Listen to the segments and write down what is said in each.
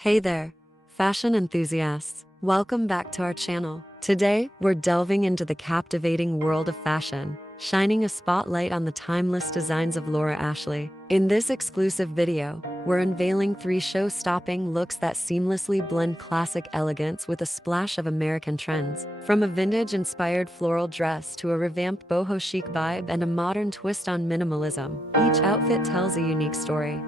Hey there, fashion enthusiasts. Welcome back to our channel. Today, we're delving into the captivating world of fashion, shining a spotlight on the timeless designs of Laura Ashley. In this exclusive video, we're unveiling 3 show-stopping looks that seamlessly blend classic elegance with a splash of American trends. From a vintage-inspired floral dress to a revamped boho chic vibe and a modern twist on minimalism, each outfit tells a unique story.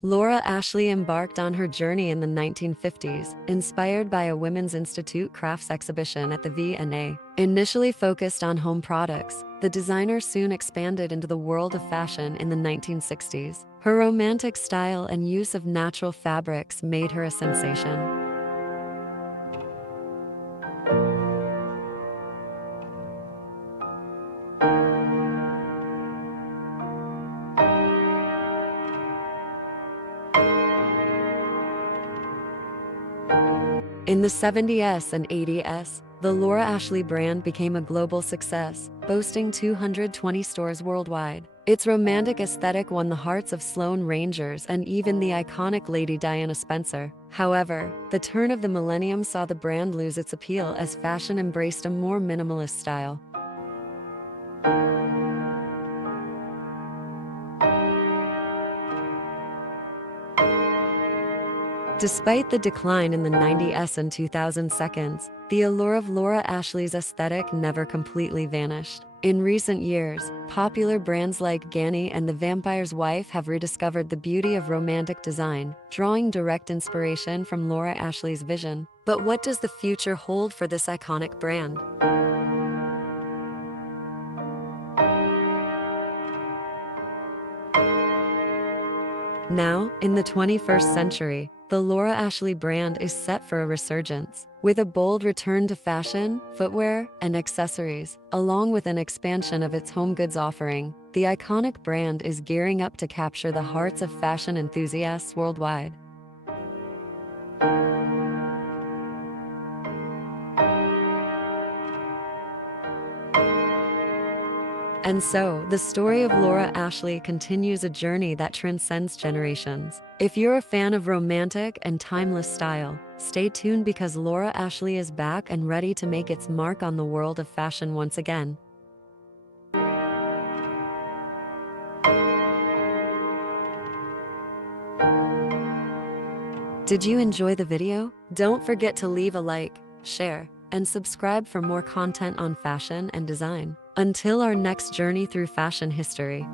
Laura Ashley embarked on her journey in the 1950s, inspired by a Women's Institute crafts exhibition at the V&A. Initially focused on home products, the designer soon expanded into the world of fashion in the 1960s. Her romantic style and use of natural fabrics made her a sensation. In the 70s and 80s, the Laura Ashley brand became a global success, boasting 220 stores worldwide. Its romantic aesthetic won the hearts of Sloane Rangers and even the iconic Lady Diana Spencer. However, the turn of the millennium saw the brand lose its appeal as fashion embraced a more minimalist style. Despite the decline in the 90s and 2000s, the allure of Laura Ashley's aesthetic never completely vanished. In recent years, popular brands like Ganni and The Vampire's Wife have rediscovered the beauty of romantic design, drawing direct inspiration from Laura Ashley's vision. But what does the future hold for this iconic brand? Now, in the 21st century, the Laura Ashley brand is set for a resurgence. With a bold return to fashion, footwear, and accessories, along with an expansion of its home goods offering, the iconic brand is gearing up to capture the hearts of fashion enthusiasts worldwide. And so, the story of Laura Ashley continues a journey that transcends generations. If you're a fan of romantic and timeless style, stay tuned because Laura Ashley is back and ready to make its mark on the world of fashion once again. Did you enjoy the video? Don't forget to leave a like, share, and subscribe for more content on fashion and design. Until our next journey through fashion history.